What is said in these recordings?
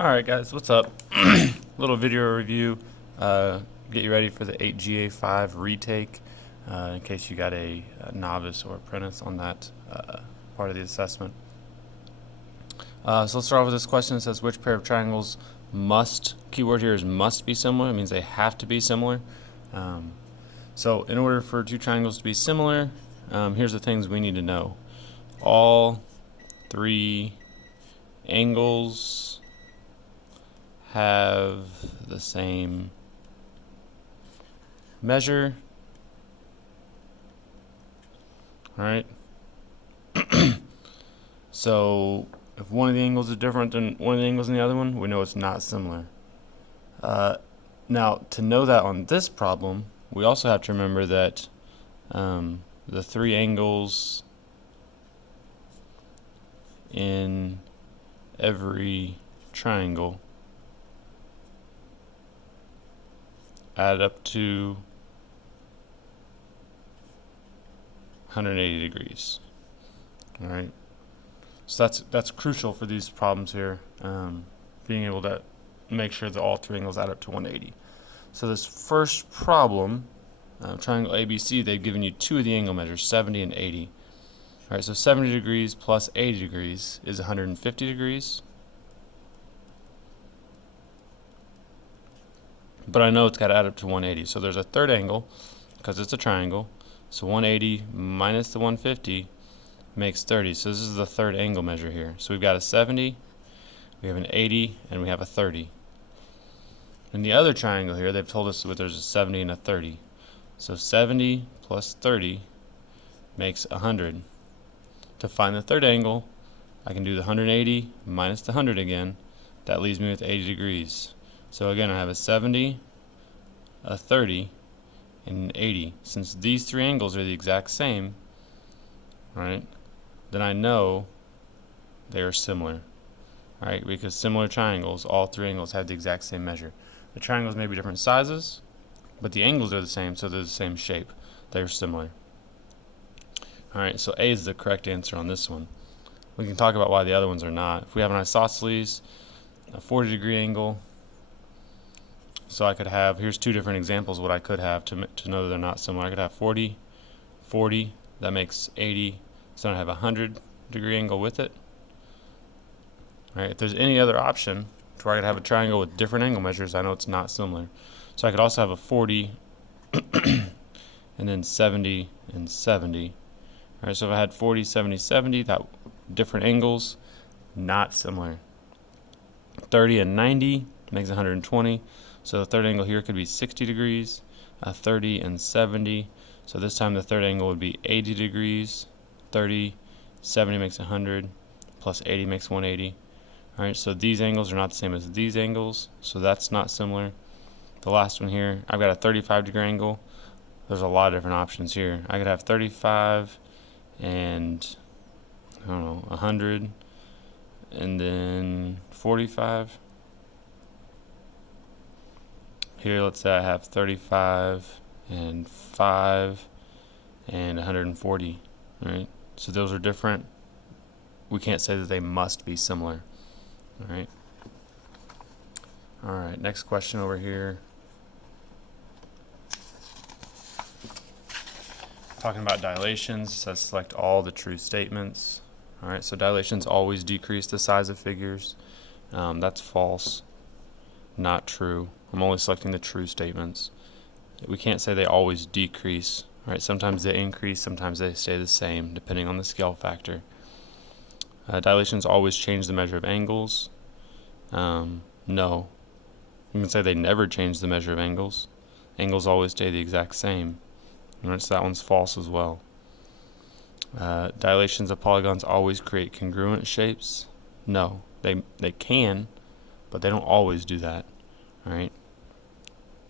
Alright guys, what's up? Little video review, get you ready for the 8.G.A.5 retake, in case you got a novice or apprentice on that part of the assessment. So let's start off with this question. It says, which pair of triangles must, keyword here is must be similar. It means they have to be similar. So in order for two triangles to be similar, here's the things we need to know. All three angles have the same measure. All right. So if one of the angles is different than one of the angles in the other one, we know it's not similar. Now, to know that on this problem, we also have to remember that the three angles in every triangle add up to 180 degrees. All right. So that's crucial for these problems here, being able to make sure that all three angles add up to 180. So this first problem, triangle ABC, they've given you two of the angle measures, 70 and 80. All right, so 70 degrees plus 80 degrees is 150 degrees. But I know it's got to add up to 180. So there's a third angle, because it's a triangle. So 180 minus the 150 makes 30. So this is the third angle measure here. So we've got a 70, we have an 80, and we have a 30. In the other triangle here, they've told us that there's a 70 and a 30. So 70 plus 30 makes 100. To find the third angle, I can do the 180 minus the 100 again. That leaves me with 80 degrees. So again, I have a 70, a 30, and an 80. Since these three angles are the exact same, right, then I know they are similar. All right, because similar triangles, all three angles have the exact same measure. The triangles may be different sizes, but the angles are the same, so they're the same shape. They're similar. All right, so A is the correct answer on this one. We can talk about why the other ones are not. If we have an isosceles, a 40-degree angle, so I could have, here's two different examples of what I could have to know that they're not similar. I could have 40, 40, that makes 80, so I have a 100-degree angle with it. All right, if there's any other option to where I could have a triangle with different angle measures, I know it's not similar. So I could also have a 40 and then 70 and 70. All right, so if I had 40, 70, 70, that different angles, not similar. 30 and 90 makes 120. So the third angle here could be 60 degrees, 30 and 70. So this time the third angle would be 80 degrees. 30, 70 makes 100, plus 80 makes 180. All right, so these angles are not the same as these angles, so that's not similar. The last one here, I've got a 35-degree angle. There's a lot of different options here. I could have 35 and, I don't know, 100, and then 45. Here, let's say I have 35 and 5 and 140, right? So those are different. We can't say that they must be similar, all right? All right, next question over here. Talking about dilations, it says select all the true statements. All right, so dilations always decrease the size of figures. That's false, not true. I'm only selecting the true statements. We can't say they always decrease. Right? Sometimes they increase, sometimes they stay the same, depending on the scale factor. Dilations always change the measure of angles. No. You can say they never change the measure of angles. Angles always stay the exact same. Right, so that one's false as well. Dilations of polygons always create congruent shapes. No, they can, but they don't always do that. All right.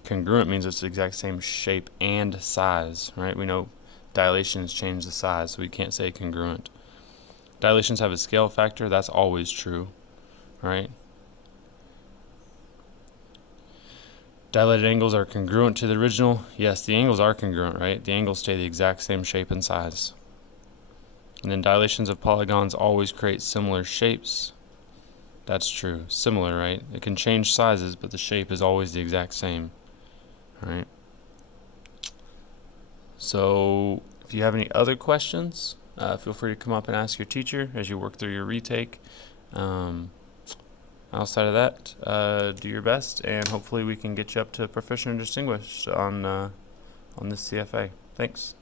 Congruent means it's the exact same shape and size, right? We know dilations change the size, so we can't say congruent. Dilations have a scale factor, that's always true, right? Dilated angles are congruent to the original. Yes, the angles are congruent, right? The angles stay the exact same shape and size. And then dilations of polygons always create similar shapes. That's true. Similar, right? It can change sizes, but the shape is always the exact same. All right. So if you have any other questions, feel free to come up and ask your teacher as you work through your retake. Um, Outside of that, do your best, and hopefully we can get you up to proficient or distinguished on this CFA. Thanks.